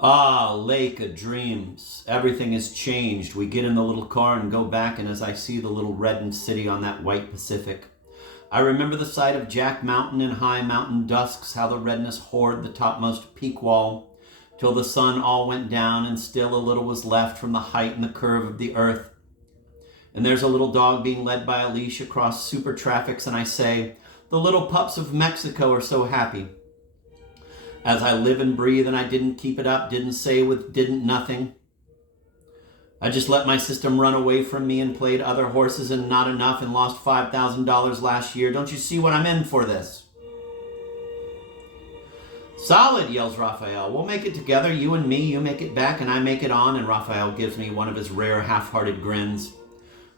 Ah, lake of dreams. Everything has changed. We get in the little car and go back, and as I see the little reddened city on that white Pacific, I remember the sight of Jack Mountain and high mountain dusks, how the redness hoared the topmost peak wall, till the sun all went down, and still a little was left from the height and the curve of the earth. And there's a little dog being led by a leash across super traffics, and I say, the little pups of Mexico are so happy. As I live and breathe, and I didn't keep it up, didn't say with didn't nothing. I just let my system run away from me and played other horses and not enough and lost $5,000 last year. Don't you see what I'm in for this? Solid, yells Raphael. We'll make it together, you and me. You make it back and I make it on. And Raphael gives me one of his rare half-hearted grins.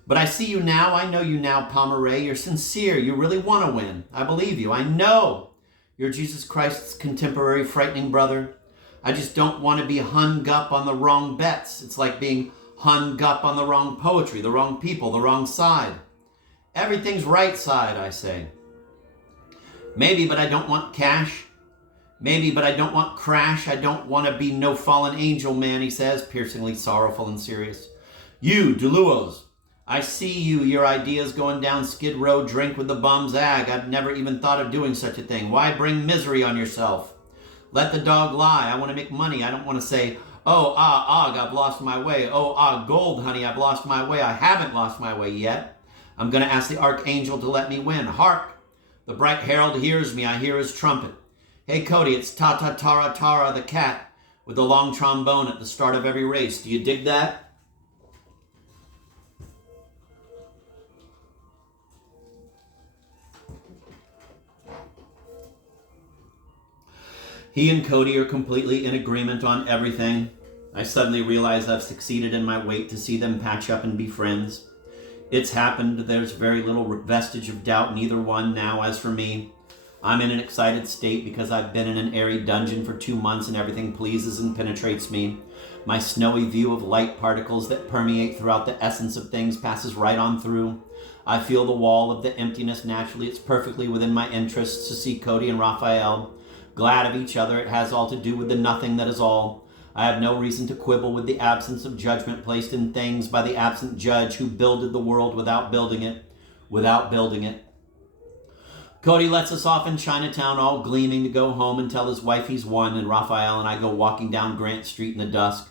But I see you now. I know you now, Pomeray. You're sincere. You really want to win. I believe you. I know you're Jesus Christ's contemporary frightening brother. I just don't want to be hung up on the wrong bets. It's like being hung up on the wrong poetry, the wrong people, the wrong side. Everything's right side, I say. Maybe, but I don't want cash. Maybe, but I don't want crash. I don't want to be no fallen angel man, he says, piercingly sorrowful and serious. You, Deluos, I see you, your ideas going down Skid Row, drink with the bums, ag. I've never even thought of doing such a thing. Why bring misery on yourself? Let the dog lie. I want to make money. I don't want to say, oh, I've lost my way. Oh, gold, honey, I've lost my way. I haven't lost my way yet. I'm going to ask the archangel to let me win. Hark! The bright herald hears me. I hear his trumpet. Hey, Cody, it's Ta-Ta-Tara-Tara the cat with the long trombone at the start of every race. Do you dig that? He and Cody are completely in agreement on everything. I suddenly realize I've succeeded in my wait to see them patch up and be friends. It's happened. There's very little vestige of doubt in either one now. As for me, I'm in an excited state because I've been in an airy dungeon for 2 months and everything pleases and penetrates me. My snowy view of light particles that permeate throughout the essence of things passes right on through. I feel the wall of the emptiness naturally. It's perfectly within my interests to see Cody and Raphael glad of each other. It has all to do with the nothing that is all. I have no reason to quibble with the absence of judgment placed in things by the absent judge who builded the world without building it. Cody lets us off in Chinatown all gleaming to go home and tell his wife he's won, and Raphael and I go walking down Grant Street in the dusk,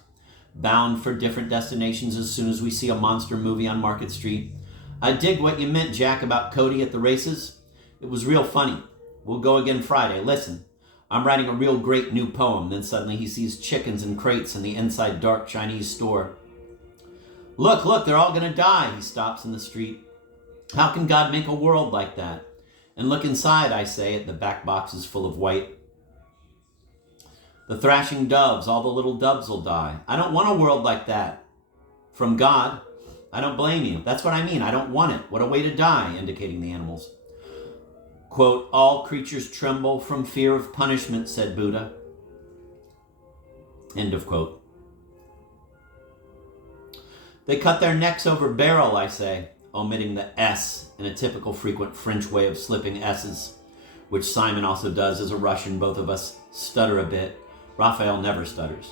bound for different destinations as soon as we see a monster movie on Market Street. I dig what you meant, Jack, about Cody at the races. It was real funny. We'll go again Friday. Listen. I'm writing a real great new poem. Then suddenly he sees chickens in crates in the inside dark Chinese store. Look, they're all going to die. He stops in the street. How can God make a world like that? And look inside, I say, at the back boxes full of white. The thrashing doves, all the little doves will die. I don't want a world like that. From God. I don't blame you. That's what I mean. I don't want it. What a way to die, indicating the animals. Quote, all creatures tremble from fear of punishment, said Buddha. End of quote. They cut their necks over barrel, I say, omitting the S in a typical frequent French way of slipping S's, which Simon also does as a Russian. Both of us stutter a bit. Raphael never stutters.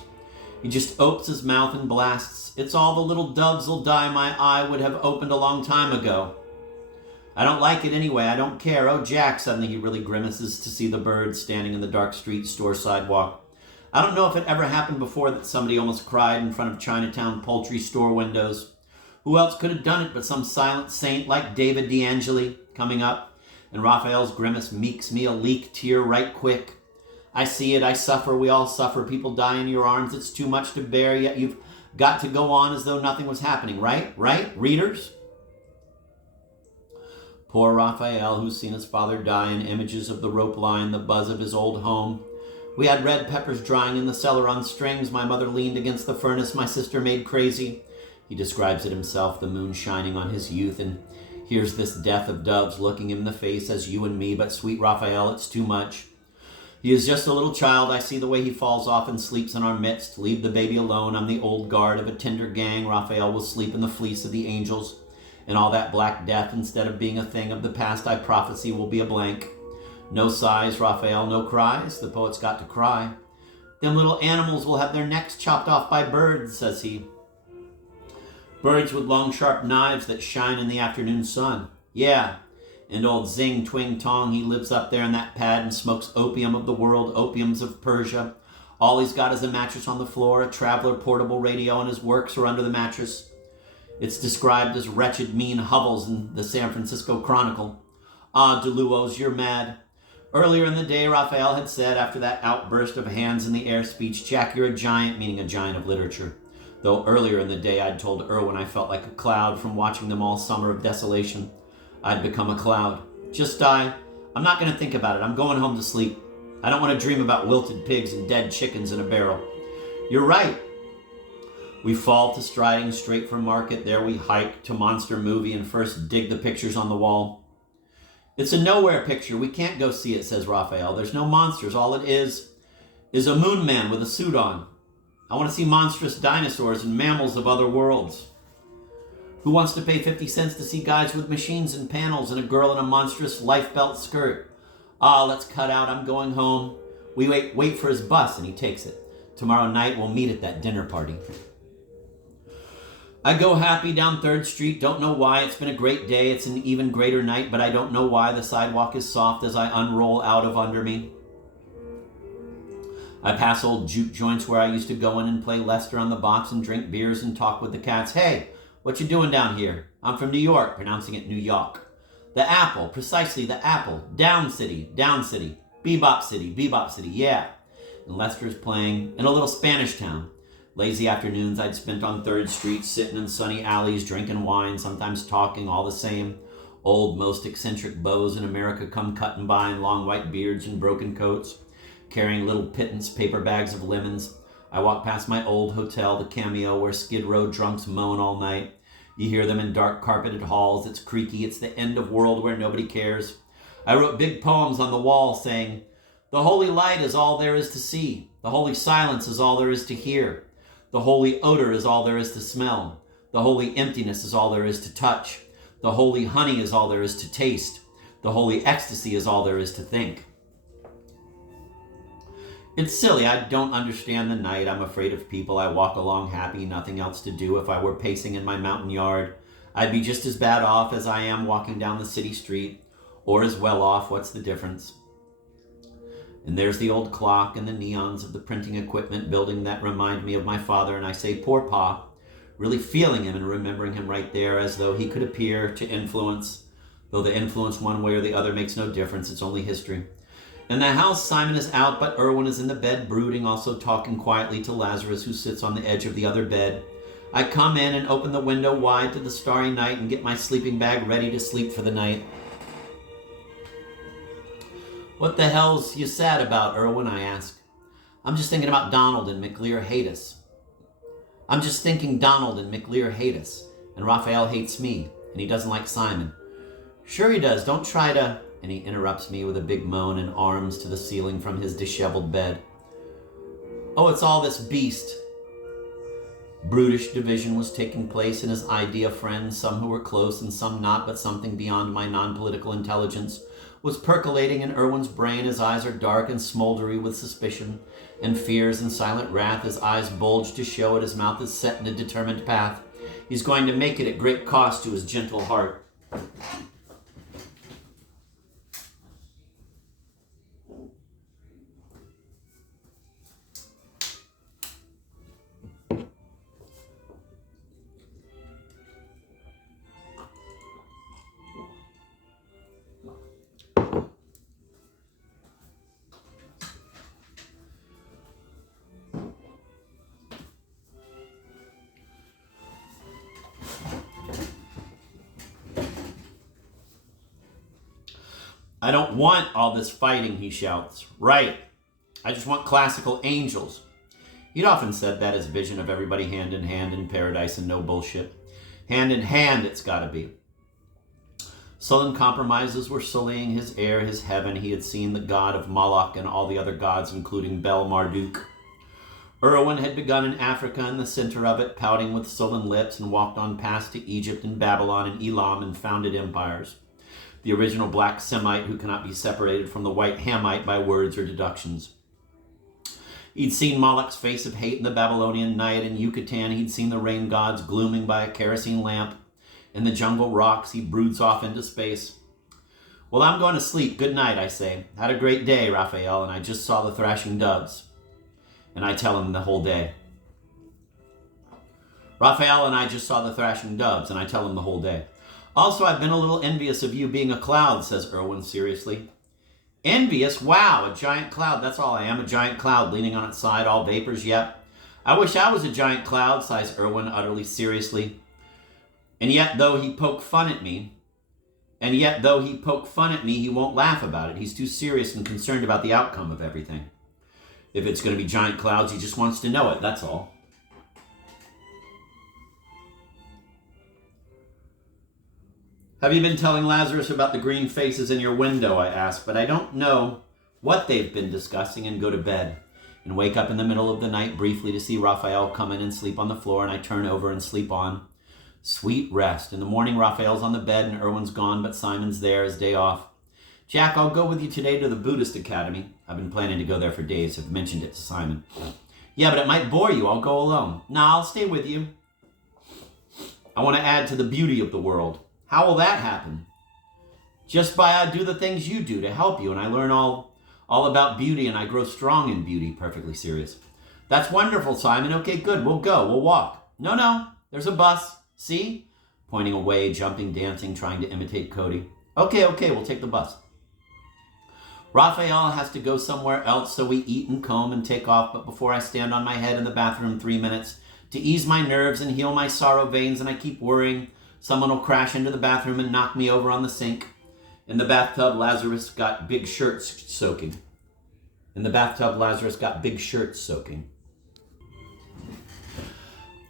He just opes his mouth and blasts, it's all the little doves'll die. My eye would have opened a long time ago. I don't like it anyway. I don't care. Oh, Jack, suddenly he really grimaces to see the birds standing in the dark street store sidewalk. I don't know if it ever happened before that somebody almost cried in front of Chinatown poultry store windows. Who else could have done it but some silent saint like David D'Angeli coming up? And Raphael's grimace meeks me a leak tear right quick. I see it. I suffer. We all suffer. People die in your arms. It's too much to bear, yet you've got to go on as though nothing was happening. Right? Readers? Poor Raphael, who's seen his father die in images of the rope line, the buzz of his old home. We had red peppers drying in the cellar on strings. My mother leaned against the furnace. My sister made crazy. He describes it himself, the moon shining on his youth, and here's this death of doves looking him in the face as you and me. But sweet Raphael, it's too much. He is just a little child. I see the way he falls off and sleeps in our midst. Leave the baby alone. I'm the old guard of a tender gang. Raphael will sleep in the fleece of the angels. And all that black death, instead of being a thing of the past, I prophesy will be a blank. No sighs, Raphael, no cries. The poet's got to cry. Them little animals will have their necks chopped off by birds, says he. Birds with long sharp knives that shine in the afternoon sun. Yeah, and old Zing Twing Tong, he lives up there in that pad and smokes opium of the world, opiums of Persia. All he's got is a mattress on the floor, a traveler portable radio, and his works are under the mattress. It's described as wretched, mean hovels in the San Francisco Chronicle. Ah, Deluos, you're mad. Earlier in the day, Raphael had said, after that outburst of hands in the air speech, Jack, you're a giant, meaning a giant of literature. Though earlier in the day, I'd told Irwin I felt like a cloud from watching them all summer of desolation. I'd become a cloud. Just die. I'm not going to think about it. I'm going home to sleep. I don't want to dream about wilted pigs and dead chickens in a barrel. You're right. We fall to striding straight from market. There we hike to monster movie and first dig the pictures on the wall. It's a nowhere picture. We can't go see it, says Raphael. There's no monsters. All it is a moon man with a suit on. I want to see monstrous dinosaurs and mammals of other worlds. Who wants to pay 50 cents to see guys with machines and panels and a girl in a monstrous life belt skirt? Ah, let's cut out. I'm going home. We wait for his bus, and he takes it. Tomorrow night, we'll meet at that dinner party. I go happy down 3rd Street. Don't know why. It's been a great day. It's an even greater night, but I don't know why. The sidewalk is soft as I unroll out of under me. I pass old juke joints where I used to go in and play Lester on the box and drink beers and talk with the cats. Hey, what you doing down here? I'm from New York, pronouncing it New York. The Apple, precisely the Apple. Down City, Bebop City, yeah. And Lester's playing in a little Spanish town. Lazy afternoons I'd spent on 3rd Street, sitting in sunny alleys, drinking wine, sometimes talking, all the same. Old, most eccentric beaux in America come cutting by in long white beards and broken coats, carrying little pittance paper bags of lemons. I walk past my old hotel, the Cameo, where Skid Row drunks moan all night. You hear them in dark carpeted halls. It's creaky. It's the end of world where nobody cares. I wrote big poems on the wall saying, the holy light is all there is to see. The holy silence is all there is to hear. The holy odor is all there is to smell. The holy emptiness is all there is to touch. The holy honey is all there is to taste. The holy ecstasy is all there is to think. It's silly. I don't understand the night. I'm afraid of people. I walk along happy, nothing else to do. If I were pacing in my mountain yard, I'd be just as bad off as I am walking down the city street, or as well off. What's the difference? And there's the old clock and the neons of the printing equipment building that remind me of my father, and I say, poor Pa, really feeling him and remembering him right there as though he could appear to influence, though the influence one way or the other makes no difference, it's only history. In the house, Simon is out, but Irwin is in the bed brooding, also talking quietly to Lazarus, who sits on the edge of the other bed. I come in and open the window wide to the starry night and get my sleeping bag ready to sleep for the night. What the hell's you sad about, Irwin? I ask. I'm just thinking about Donald and McLear hate us. I'm just thinking Donald and McLear hate us, and Raphael hates me, and he doesn't like Simon. Sure he does. Don't try to... And he interrupts me with a big moan and arms to the ceiling from his disheveled bed. Oh, it's all this beast. Brutish division was taking place in his idea friends, some who were close and some not, but something beyond my non-political intelligence was percolating in Irwin's brain. His eyes are dark and smoldery with suspicion and fears and silent wrath. His eyes bulge to show it. His mouth is set in a determined path. He's going to make it at great cost to his gentle heart. I don't want all this fighting, he shouts. Right. I just want classical angels. He'd often said that, his vision of everybody hand in hand in paradise and no bullshit. Hand in hand, it's gotta be. Sullen compromises were sullying his air, his heaven. He had seen the god of Moloch and all the other gods, including Bel Marduk. Irwin had begun in Africa, in the center of it, pouting with sullen lips, and walked on past to Egypt and Babylon and Elam and founded empires. The original black Semite who cannot be separated from the white Hamite by words or deductions. He'd seen Moloch's face of hate in the Babylonian night. In Yucatan, he'd seen the rain gods glooming by a kerosene lamp. In the jungle rocks, he broods off into space. Well, I'm going to sleep. Good night, I say. Had a great day, Raphael, and I just saw the thrashing doves. And I tell him the whole day. Raphael and I just saw the thrashing doves, and I tell him the whole day. Also, I've been a little envious of you being a cloud, says Erwin seriously. Envious? Wow, a giant cloud. That's all I am, a giant cloud leaning on its side, all vapors yet. I wish I was a giant cloud, sighs Erwin utterly seriously. And yet, though he poke fun at me, he won't laugh about it. He's too serious and concerned about the outcome of everything. If it's going to be giant clouds, he just wants to know it, that's all. Have you been telling Lazarus about the green faces in your window, I ask, but I don't know what they've been discussing, and go to bed and wake up in the middle of the night briefly to see Raphael come in and sleep on the floor, and I turn over and sleep on. Sweet rest. In the morning, Raphael's on the bed and Erwin's gone, but Simon's there, his day off. Jack, I'll go with you today to the Buddhist Academy. I've been planning to go there for days. I've mentioned it to Simon. Yeah, but it might bore you. I'll go alone. Nah, I'll stay with you. I want to add to the beauty of the world. How will that happen? Just by I do the things you do to help you, and I learn all about beauty, and I grow strong in beauty. Perfectly serious. That's wonderful, Simon. Okay, good. We'll go. We'll walk. No. There's a bus. See? Pointing away, jumping, dancing, trying to imitate Cody. Okay, we'll take the bus. Raphael has to go somewhere else, so we eat and comb and take off, but before I stand on my head in the bathroom 3 minutes to ease my nerves and heal my sorrow veins, and I keep worrying someone will crash into the bathroom and knock me over on the sink. In the bathtub, Lazarus got big shirts soaking.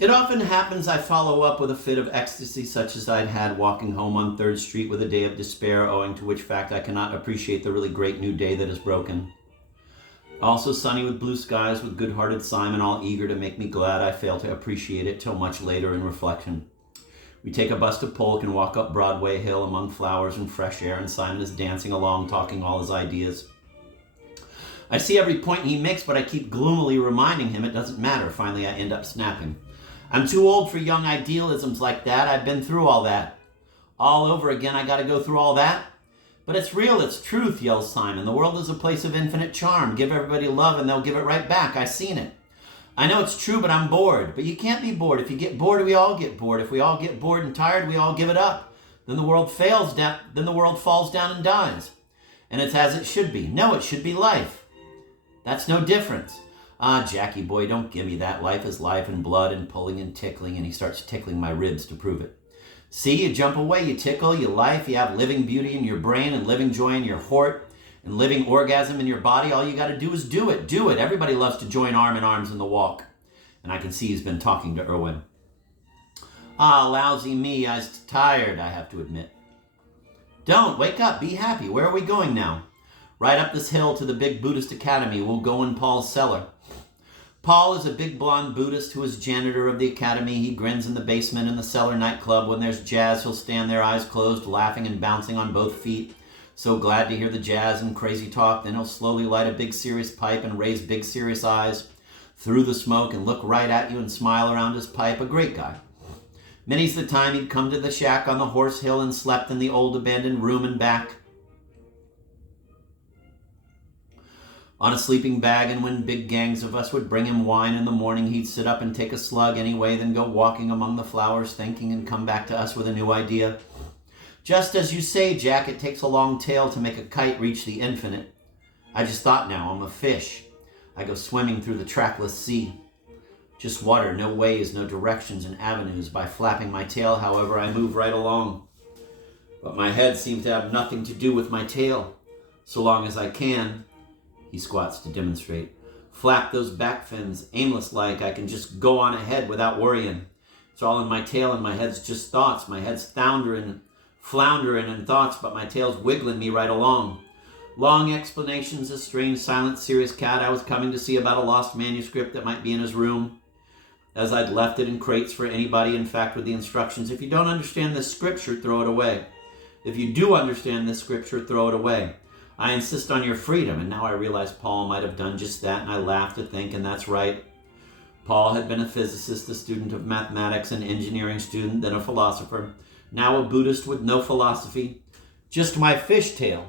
It often happens I follow up with a fit of ecstasy such as I'd had walking home on 3rd Street with a day of despair, owing to which fact I cannot appreciate the really great new day that is broken. Also sunny with blue skies, with good-hearted Simon all eager to make me glad, I fail to appreciate it till much later in reflection. We take a bus to Polk and walk up Broadway Hill among flowers and fresh air, and Simon is dancing along, talking all his ideas. I see every point he makes, but I keep gloomily reminding him it doesn't matter. Finally, I end up snapping. I'm too old for young idealisms like that. I've been through all that. All over again, I gotta go through all that? But it's real, it's truth, yells Simon. The world is a place of infinite charm. Give everybody love and they'll give it right back. I've seen it. I know it's true, but I'm bored. But you can't be bored. If you get bored, we all get bored. If we all get bored and tired, we all give it up. Then the world falls down and dies. And it's as it should be. No, it should be life. That's no difference. Ah, Jackie boy, don't give me that. Life is life and blood and pulling and tickling, and he starts tickling my ribs to prove it. See, you jump away, you tickle, you life, you have living beauty in your brain and living joy in your heart and living orgasm in your body. All you got to do is do it. Do it. Everybody loves to join arm in arms in the walk. And I can see he's been talking to Erwin. Ah, lousy me. I was tired, I have to admit. Don't. Wake up. Be happy. Where are we going now? Right up this hill to the big Buddhist Academy. We'll go in Paul's cellar. Paul is a big blonde Buddhist who is janitor of the academy. He grins in the basement in the cellar nightclub. When there's jazz, he'll stand there, eyes closed, laughing and bouncing on both feet. So glad to hear the jazz and crazy talk. Then he'll slowly light a big serious pipe and raise big serious eyes through the smoke and look right at you and smile around his pipe. A great guy. Many's the time he'd come to the shack on the horse hill and slept in the old abandoned room and back on a sleeping bag, and when big gangs of us would bring him wine in the morning, he'd sit up and take a slug anyway, then go walking among the flowers thinking and come back to us with a new idea. Just as you say, Jack, it takes a long tail to make a kite reach the infinite. I just thought now, I'm a fish. I go swimming through the trackless sea. Just water, no ways, no directions and avenues. By flapping my tail, however, I move right along. But my head seems to have nothing to do with my tail. So long as I can, he squats to demonstrate, flap those back fins, aimless-like. I can just go on ahead without worrying. It's all in my tail and my head's just thoughts. My head's floundering in thoughts, but my tail's wiggling me right along. Long explanations, a strange, silent, serious cat I was coming to see about a lost manuscript that might be in his room, as I'd left it in crates for anybody, in fact, with the instructions, if you don't understand this scripture, throw it away. If you do understand this scripture, throw it away. I insist on your freedom. And now I realize Paul might have done just that, and I laugh to think, and that's right. Paul had been a physicist, a student of mathematics, an engineering student, then a philosopher. Now a Buddhist with no philosophy. Just my fishtail.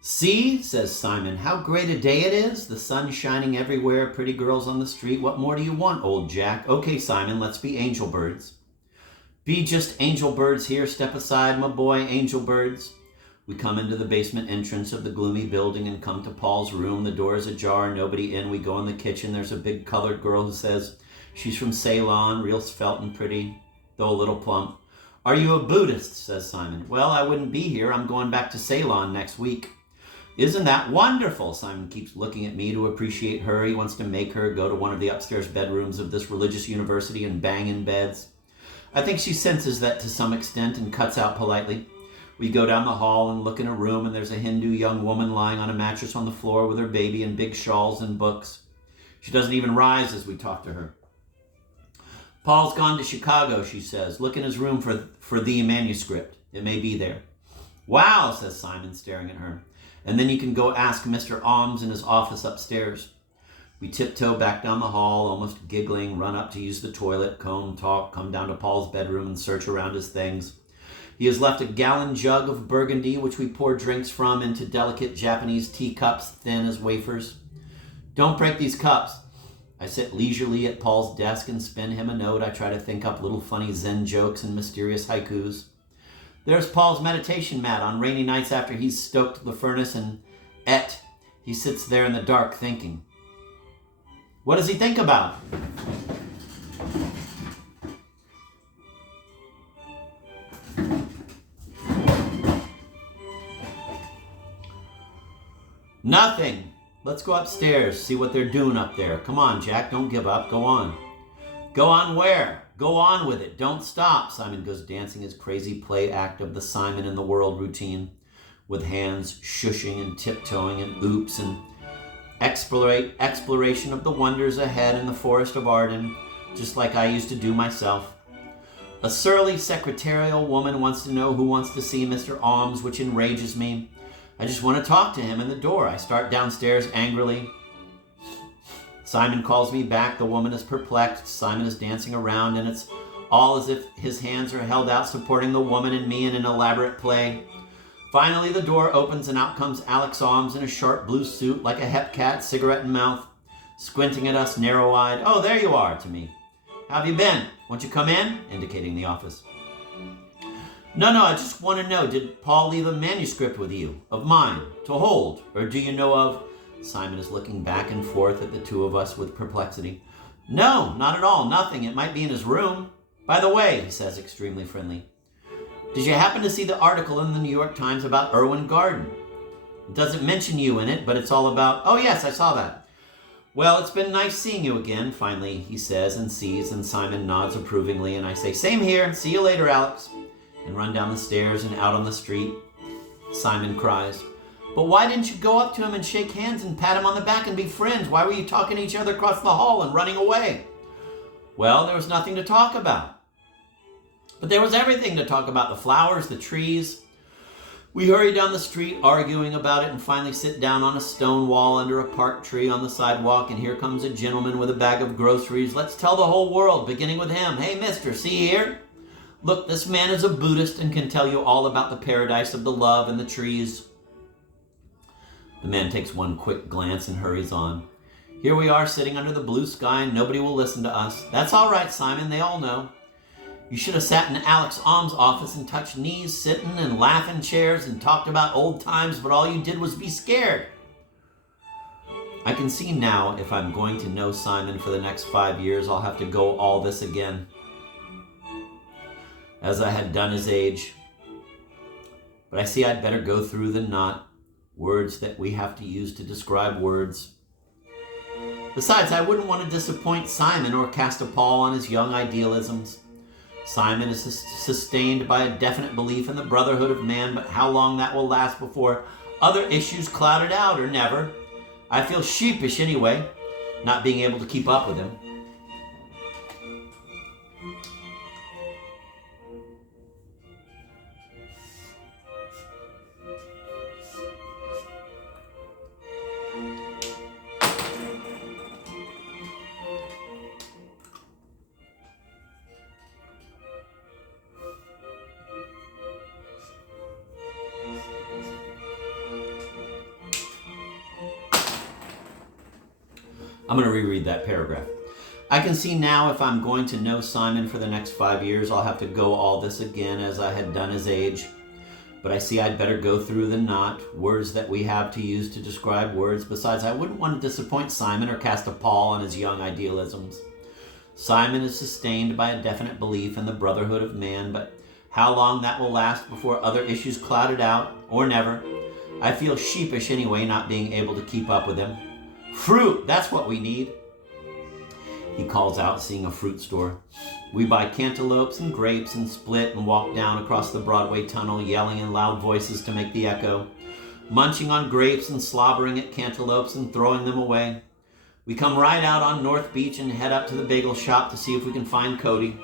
See, says Simon, how great a day it is. The sun shining everywhere, pretty girls on the street. What more do you want, old Jack? Okay, Simon, let's be angel birds. Be just angel birds here. Step aside, my boy, angel birds. We come into the basement entrance of the gloomy building and come to Paul's room. The door is ajar, nobody in. We go in the kitchen. There's a big colored girl who says she's from Ceylon, real svelte and pretty, though a little plump. Are you a Buddhist, says Simon. Well, I wouldn't be here. I'm going back to Ceylon next week. Isn't that wonderful? Simon keeps looking at me to appreciate her. He wants to make her go to one of the upstairs bedrooms of this religious university and bang in beds. I think she senses that to some extent and cuts out politely. We go down the hall and look in a room, and there's a Hindu young woman lying on a mattress on the floor with her baby and big shawls and books. She doesn't even rise as we talk to her. Paul's gone to Chicago, she says. Look in his room for the manuscript. It may be there. Wow, says Simon, staring at her. And then you can go ask Mr. Alms in his office upstairs. We tiptoe back down the hall, almost giggling, run up to use the toilet, comb, talk, come down to Paul's bedroom and search around his things. He has left a gallon jug of burgundy, which we pour drinks from into delicate Japanese teacups, thin as wafers. Don't break these cups. I sit leisurely at Paul's desk and spin him a note. I try to think up little funny Zen jokes and mysterious haikus. There's Paul's meditation mat on rainy nights after he's stoked the furnace and he sits there in the dark thinking. What does he think about? Nothing. Let's go upstairs, see what they're doing up there. Come on, Jack, don't give up. Go on. Go on where? Go on with it. Don't stop. Simon goes dancing his crazy play act of the Simon in the World routine, with hands shushing and tiptoeing and oops and exploration of the wonders ahead in the forest of Arden, just like I used to do myself. A surly secretarial woman wants to know who wants to see Mr. Alms, which enrages me. I just want to talk to him in the door. I start downstairs angrily. Simon calls me back. The woman is perplexed. Simon is dancing around, and it's all as if his hands are held out supporting the woman and me in an elaborate play. Finally, the door opens, and out comes Alex Alms in a sharp blue suit, like a hep cat, cigarette in mouth, squinting at us narrow-eyed. Oh, there you are, to me. How have you been? Won't you come in? Indicating the office. No, I just want to know, did Paul leave a manuscript with you, of mine, to hold? Or do you know of... Simon is looking back and forth at the two of us with perplexity. No, not at all, nothing. It might be in his room. By the way, he says, extremely friendly, did you happen to see the article in the New York Times about Irwin Garden? It doesn't mention you in it, but it's all about... Oh, yes, I saw that. Well, it's been nice seeing you again, finally, he says and sees, and Simon nods approvingly, and I say, same here. See you later, Alex. And run down the stairs and out on the street. Simon cries, but why didn't you go up to him and shake hands and pat him on the back and be friends? Why were you talking to each other across the hall and running away? Well, there was nothing to talk about. But there was everything to talk about, the flowers, the trees. We hurry down the street arguing about it and finally sit down on a stone wall under a park tree on the sidewalk, and here comes a gentleman with a bag of groceries. Let's tell the whole world, beginning with him. Hey, mister, see here? Look, this man is a Buddhist and can tell you all about the paradise of the love and the trees. The man takes one quick glance and hurries on. Here we are sitting under the blue sky and nobody will listen to us. That's all right, Simon, they all know. You should have sat in Alex Alms' office and touched knees, sitting and laughing chairs and talked about old times, but all you did was be scared. I can see now if I'm going to know Simon for the next 5 years, I'll have to go all this again, as I had done his age. But I see I'd better go through than not. Words that we have to use to describe words. Besides, I wouldn't want to disappoint Simon or cast a pall on his young idealisms. Simon is sustained by a definite belief in the brotherhood of man, but how long that will last before other issues cloud it out, or never. I feel sheepish anyway, not being able to keep up with him. I'm going to reread that paragraph. I can see now if I'm going to know Simon for the next 5 years, I'll have to go all this again as I had done his age. But I see I'd better go through than not. Words that we have to use to describe words. Besides, I wouldn't want to disappoint Simon or cast a pall on his young idealisms. Simon is sustained by a definite belief in the brotherhood of man, but how long that will last before other issues cloud it out, or never. I feel sheepish anyway, not being able to keep up with him. Fruit, that's what we need, he calls out, seeing a fruit store. We buy cantaloupes and grapes and split and walk down across the Broadway tunnel, yelling in loud voices to make the echo, munching on grapes and slobbering at cantaloupes and throwing them away. We come right out on North Beach and head up to the bagel shop to see if we can find Cody.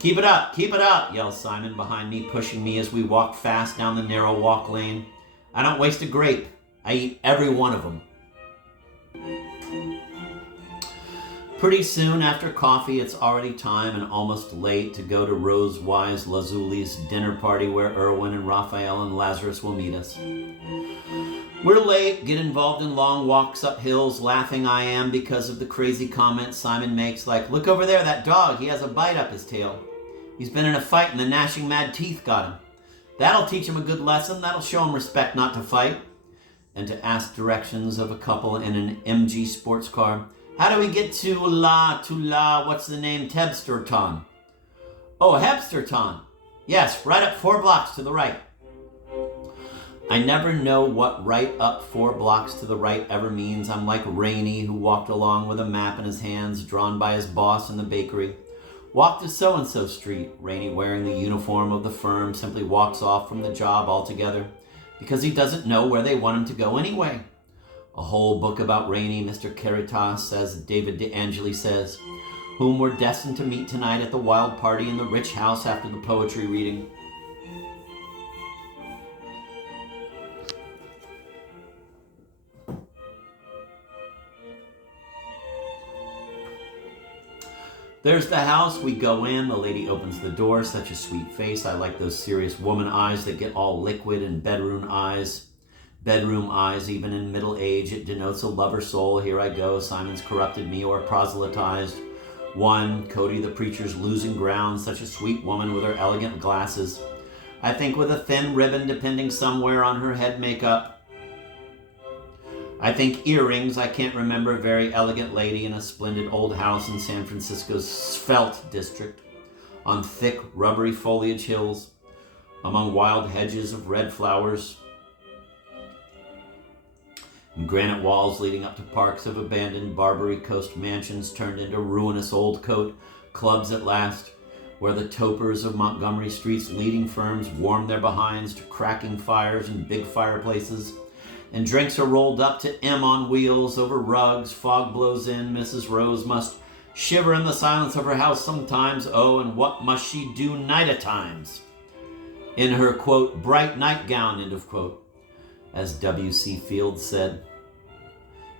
Keep it up, yells Simon behind me, pushing me as we walk fast down the narrow walk lane. I don't waste a grape. I eat every one of them. Pretty soon after coffee, it's already time and almost late to go to Rose Wise Lazzuli's dinner party where Erwin and Raphael and Lazarus will meet us. We're late, get involved in long walks up hills, laughing I am because of the crazy comments Simon makes like, look over there, that dog, he has a bite up his tail. He's been in a fight and the gnashing mad teeth got him. That'll teach him a good lesson, that'll show him respect not to fight. And to ask directions of a couple in an MG sports car. How do we get to what's the name, Tebsterton? Oh, Hebsterton. Yes, right up 4 blocks to the right. I never know what right up 4 blocks to the right ever means. I'm like Rainey, who walked along with a map in his hands, drawn by his boss in the bakery. Walk to so-and-so street. Rainey, wearing the uniform of the firm, simply walks off from the job altogether because he doesn't know where they want him to go anyway. A whole book about Rainey, Mr. Caritas, as David De Angeli says, whom we're destined to meet tonight at the wild party in the rich house after the poetry reading. There's the house. We go in. The lady opens the door. Such a sweet face. I like those serious woman eyes that get all liquid and bedroom eyes. Bedroom eyes, even in middle age. It denotes a lover soul. Here I go. Simon's corrupted me or proselytized. One, Cody the preacher's losing ground. Such a sweet woman with her elegant glasses. I think with a thin ribbon depending somewhere on her head makeup. I think earrings. I can't remember. A very elegant lady in a splendid old house in San Francisco's Svelte district, on thick, rubbery foliage hills, among wild hedges of red flowers, and granite walls leading up to parks of abandoned Barbary Coast mansions turned into ruinous old coat clubs at last, where the topers of Montgomery Street's leading firms warm their behinds to cracking fires and big fireplaces, and drinks are rolled up to M on wheels over rugs. Fog blows in. Mrs. Rose must shiver in the silence of her house sometimes. Oh, and what must she do night-a-times? In her, quote, bright nightgown, end of quote, as W.C. Fields said,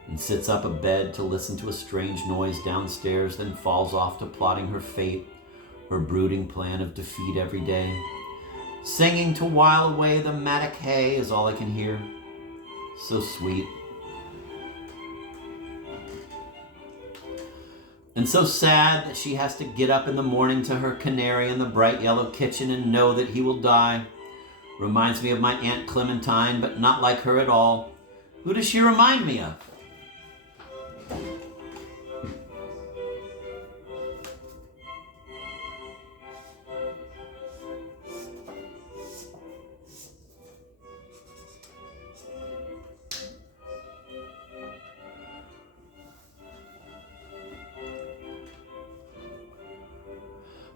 and sits up a bed to listen to a strange noise downstairs, then falls off to plotting her fate, her brooding plan of defeat every day. Singing to while away the mattock hay is all I can hear. So sweet. And so sad that she has to get up in the morning to her canary in the bright yellow kitchen and know that he will die. Reminds me of my Aunt Clementine, but not like her at all. Who does she remind me of?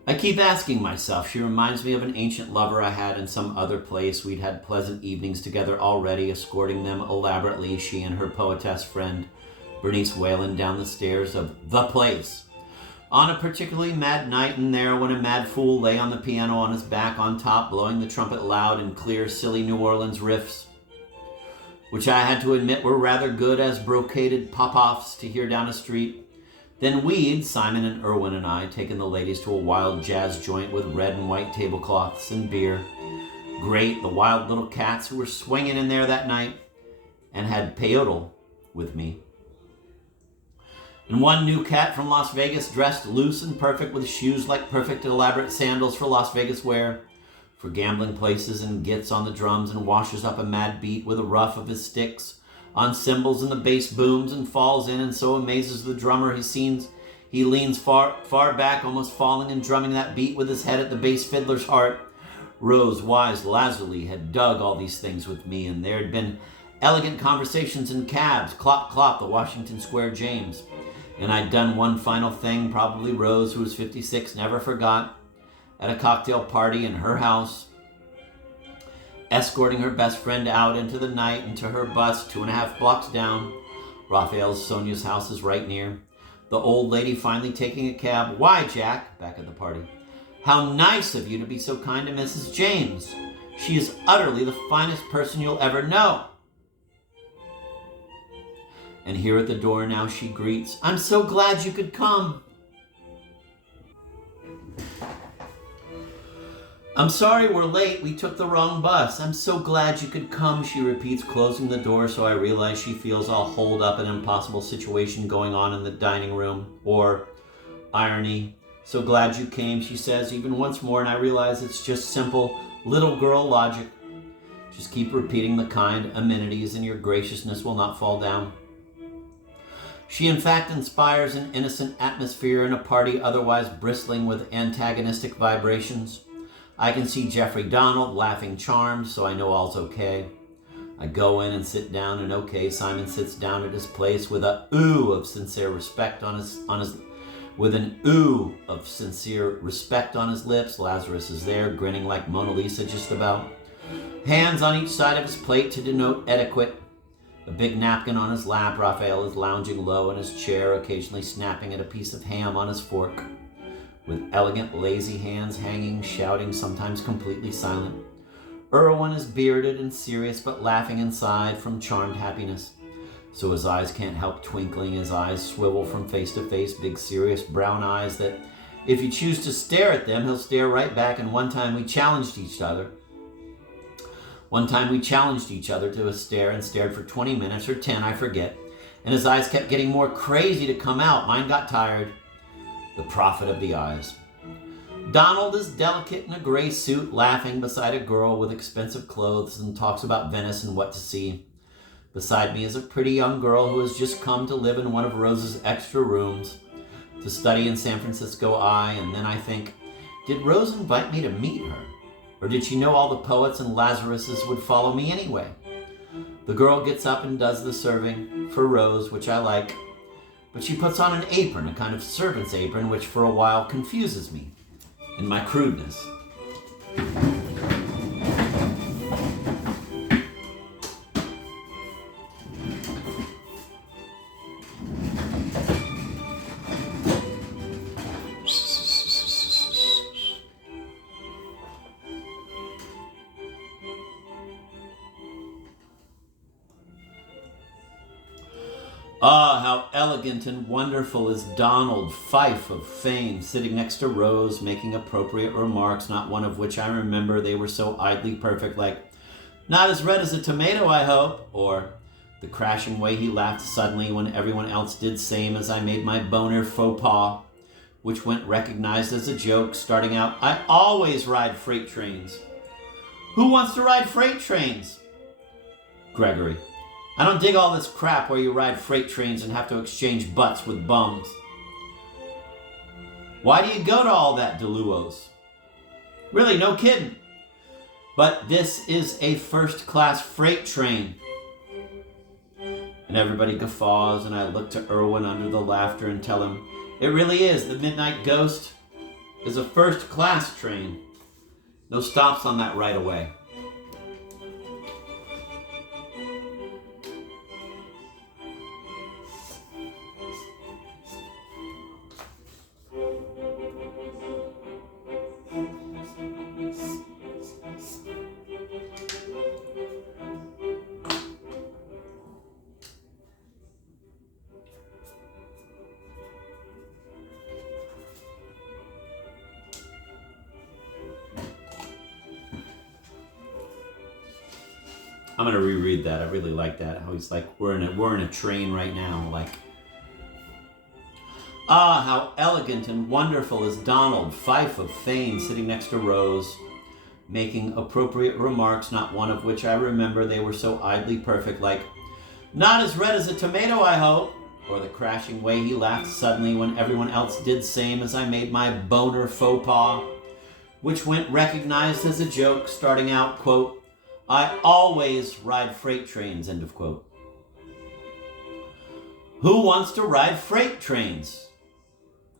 I keep asking myself, she reminds me of an ancient lover I had in some other place. We'd had pleasant evenings together already, escorting them elaborately, she and her poetess friend, Bernice Whalen, down the stairs of the place. On a particularly mad night in there, when a mad fool lay on the piano on his back on top, blowing the trumpet loud in clear, silly New Orleans riffs, which I had to admit were rather good as brocaded pop-offs to hear down a street. Then we'd, Simon and Erwin and I, taken the ladies to a wild jazz joint with red and white tablecloths and beer. Great, the wild little cats who were swinging in there that night, and had peyote with me. And one new cat from Las Vegas dressed loose and perfect with shoes like perfect elaborate sandals for Las Vegas wear, for gambling places, and gets on the drums and washes up a mad beat with a rough of his sticks on cymbals, and the bass booms and falls in and so amazes the drummer he leans far back, almost falling and drumming that beat with his head at the bass fiddler's heart. Rose, wise lazuli, had dug all these things with me, and there had been elegant conversations in cabs, clop clop, the Washington Square James. And I'd done one final thing, probably Rose, who was 56, never forgot, at a cocktail party in her house, escorting her best friend out into the night and to her bus 2.5 blocks down. Raphael's Sonia's house is right near. The old lady finally taking a cab. "Why, Jack," back at the party, "how nice of you to be so kind to Mrs. James. She is utterly the finest person you'll ever know." And here at the door now she greets, "I'm so glad you could come." "I'm sorry we're late. We took the wrong bus. I'm so glad you could come," she repeats, closing the door, so I realize she feels I'll hold up an impossible situation going on in the dining room. Or, irony, "So glad you came," she says even once more, and I realize it's just simple little girl logic. Just keep repeating the kind amenities and your graciousness will not fall down. She in fact inspires an innocent atmosphere in a party otherwise bristling with antagonistic vibrations. I can see Jeffrey Donald laughing charmed, so I know all's okay. I go in and sit down, and okay, Simon sits down at his place with a ooh of sincere respect on his with an ooh of sincere respect on his lips. Lazarus is there, grinning like Mona Lisa just about. Hands on each side of his plate to denote etiquette. A big napkin on his lap. Raphael is lounging low in his chair, occasionally snapping at a piece of ham on his fork, with elegant, lazy hands hanging, shouting, sometimes completely silent. Irwin is bearded and serious, but laughing inside from charmed happiness, so his eyes can't help twinkling. His eyes swivel from face to face, big, serious brown eyes that, if you choose to stare at them, he'll stare right back. And one time we challenged each other to a stare, and stared for 20 minutes or 10, I forget. And his eyes kept getting more crazy to come out. Mine got tired. The prophet of the eyes. Donald is delicate in a gray suit, laughing beside a girl with expensive clothes, and talks about Venice and what to see. Beside me is a pretty young girl who has just come to live in one of Rose's extra rooms to study in San Francisco Eye. And then I think, did Rose invite me to meet her? Or did she know all the poets and Lazaruses would follow me anyway? The girl gets up and does the serving for Rose, which I like, but she puts on an apron, a kind of servant's apron, which for a while confuses me in my crudeness. Ah, how elegant and wonderful is Donald, Fife of fame, sitting next to Rose, making appropriate remarks, not one of which I remember. They were so idly perfect, like, "Not as red as a tomato, I hope," or the crashing way he laughed suddenly when everyone else did same as I made my boner faux pas, which went recognized as a joke, starting out, "I always ride freight trains." "Who wants to ride freight trains?" Gregory. "I don't dig all this crap where you ride freight trains and have to exchange butts with bums." "Why do you go to all that, DeLuos?" "Really, no kidding." "But this is a first-class freight train." And everybody guffaws, and I look to Irwin under the laughter and tell him, "It really is. The Midnight Ghost is a first-class train. No stops on that right away." I'm gonna reread that. I really like that. How he's like, we're in a train right now. Like, Ah, how elegant and wonderful is Donald, Fife of Fame, sitting next to Rose, making appropriate remarks, not one of which I remember. They were so idly perfect, like, "Not as red as a tomato, I hope," or the crashing way he laughed suddenly when everyone else did same as I made my boner faux pas, which went recognized as a joke, starting out, quote, "I always ride freight trains," end of quote. Who wants to ride freight trains?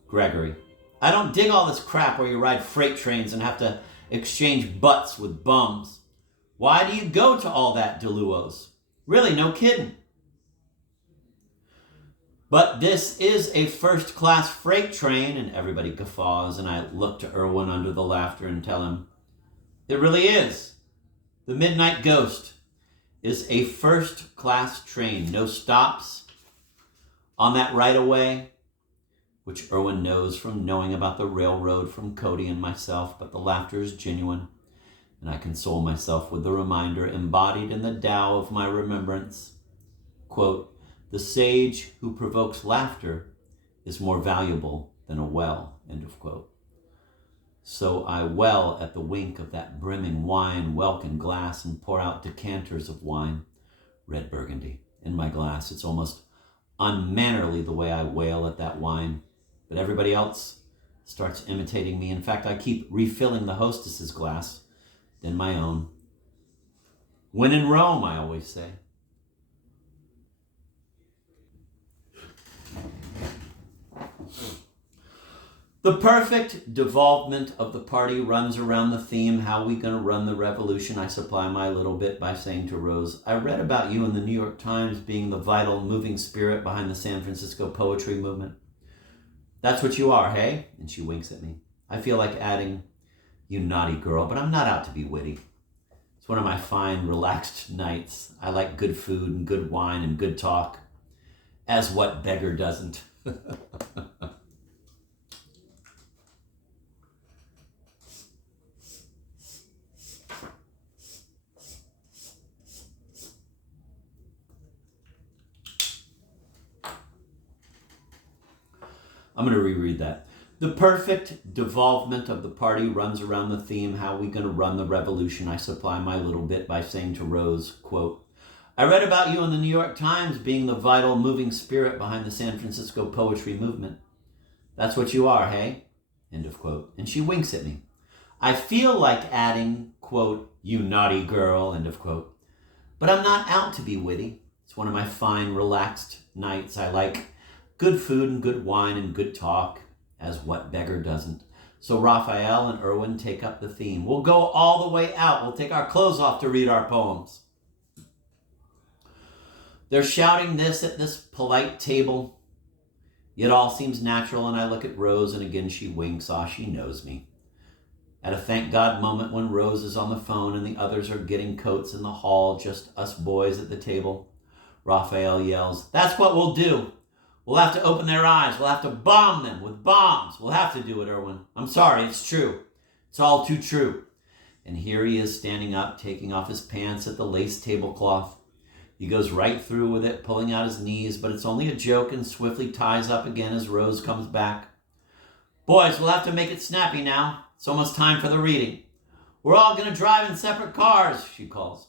Gregory. I don't dig all this crap where you ride freight trains and have to exchange butts with bums. Why do you go to all that, DeLuos? Really, no kidding. But this is a first-class freight train, and everybody guffaws, and I look to Irwin under the laughter and tell him, it really is. The Midnight Ghost is a first-class train. No stops on that right-of-way, which Irwin knows from knowing about the railroad from Cody and myself, but the laughter is genuine, and I console myself with the reminder embodied in the Tao of my remembrance. Quote, the sage who provokes laughter is more valuable than a well, end of quote. So I well at the wink of that brimming wine welkin glass and pour out decanters of wine, red burgundy, in my glass. It's almost unmannerly the way I wail at that wine. But everybody else starts imitating me. In fact, I keep refilling the hostess's glass, then my own. When in Rome, I always say. The perfect devolvement of the party runs around the theme, how we gonna run the revolution? I supply my little bit by saying to Rose, I read about you in the New York Times being the vital, moving spirit behind the San Francisco poetry movement. That's what you are, hey? And she winks at me. I feel like adding, you naughty girl, but I'm not out to be witty. It's one of my fine, relaxed nights. I like good food and good wine and good talk. As what beggar doesn't? I'm going to reread that. The perfect devolvement of the party runs around the theme, how we going to run the revolution? I supply my little bit by saying to Rose, quote, I read about you in the New York Times being the vital, moving spirit behind the San Francisco poetry movement. That's what you are, hey? End of quote. And she winks at me. I feel like adding, quote, you naughty girl, end of quote. But I'm not out to be witty. It's one of my fine, relaxed nights. I like good food and good wine and good talk, as what beggar doesn't? So Raphael and Irwin take up the theme. We'll go all the way out. We'll take our clothes off to read our poems. They're shouting this at this polite table. It all seems natural, and I look at Rose, and again she winks. Ah, she knows me. At a thank God moment when Rose is on the phone and the others are getting coats in the hall, just us boys at the table, Raphael yells, that's what we'll do. We'll have to open their eyes. We'll have to bomb them with bombs. We'll have to do it, Irwin. I'm sorry, it's true. It's all too true. And here he is standing up, taking off his pants at the lace tablecloth. He goes right through with it, pulling out his knees, but it's only a joke, and swiftly ties up again as Rose comes back. Boys, we'll have to make it snappy now. It's almost time for the reading. We're all going to drive in separate cars, she calls.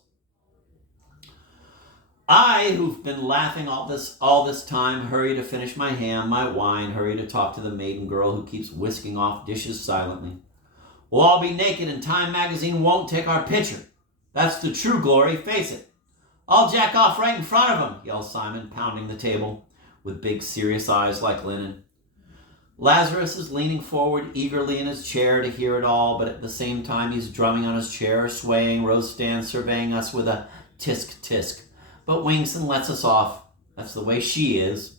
I, who've been laughing all this time, hurry to finish my ham, my wine, hurry to talk to the maiden girl who keeps whisking off dishes silently. We'll all be naked and Time magazine won't take our picture. That's the true glory, face it. I'll jack off right in front of him, yells Simon, pounding the table with big serious eyes like linen. Lazarus is leaning forward eagerly in his chair to hear it all, but at the same time he's drumming on his chair, swaying. Rose stands surveying us with a tisk-tisk, but winks and lets us off. That's the way she is.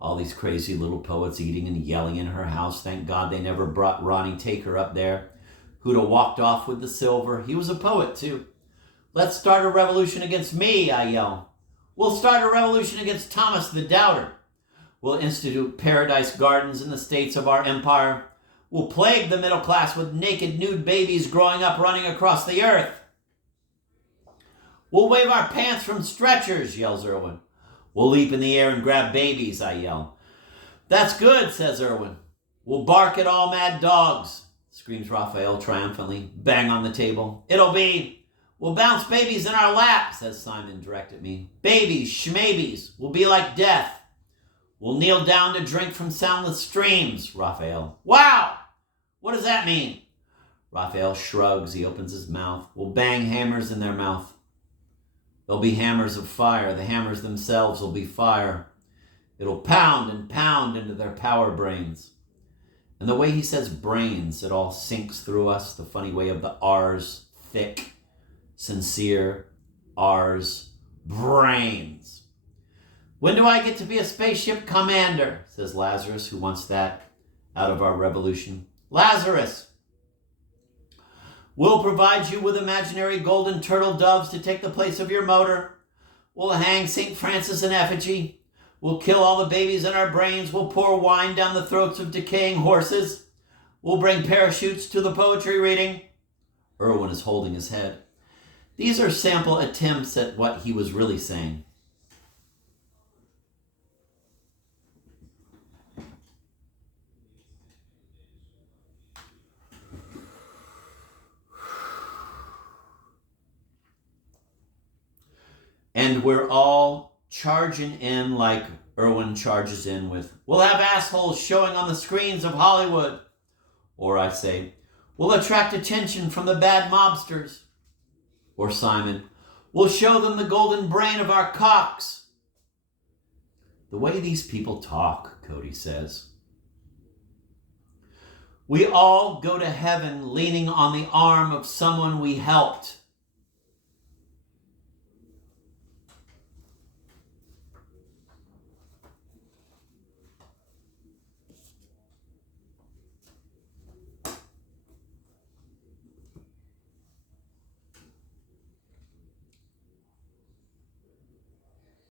All these crazy little poets eating and yelling in her house. Thank God they never brought Ronnie Taker up there, who'd have walked off with the silver. He was a poet, too. Let's start a revolution against me, I yell. We'll start a revolution against Thomas the Doubter. We'll institute paradise gardens in the states of our empire. We'll plague the middle class with naked, nude babies growing up running across the earth. We'll wave our pants from stretchers, yells Irwin. We'll leap in the air and grab babies, I yell. That's good, says Irwin. We'll bark at all mad dogs, screams Raphael triumphantly. Bang on the table. It'll be, we'll bounce babies in our lap, says Simon, direct at me. Babies, schmabies, will be like death. We'll kneel down to drink from soundless streams, Raphael. Wow! What does that mean? Raphael shrugs. He opens his mouth. We'll bang hammers in their mouth. They'll be hammers of fire. The hammers themselves will be fire. It'll pound and pound into their power brains. And the way he says brains, it all sinks through us, the funny way of the R's, thick, sincere, R's, brains. When do I get to be a spaceship commander, says Lazarus, who wants that out of our revolution. Lazarus! We'll provide you with imaginary golden turtle doves to take the place of your motor. We'll hang St. Francis in effigy. We'll kill all the babies in our brains. We'll pour wine down the throats of decaying horses. We'll bring parachutes to the poetry reading. Irwin is holding his head. These are sample attempts at what he was really saying. And we're all charging in like Irwin charges in with, we'll have assholes showing on the screens of Hollywood. Or I say, we'll attract attention from the bad mobsters. Or Simon, we'll show them the golden brain of our cocks. The way these people talk, Cody says. We all go to heaven leaning on the arm of someone we helped.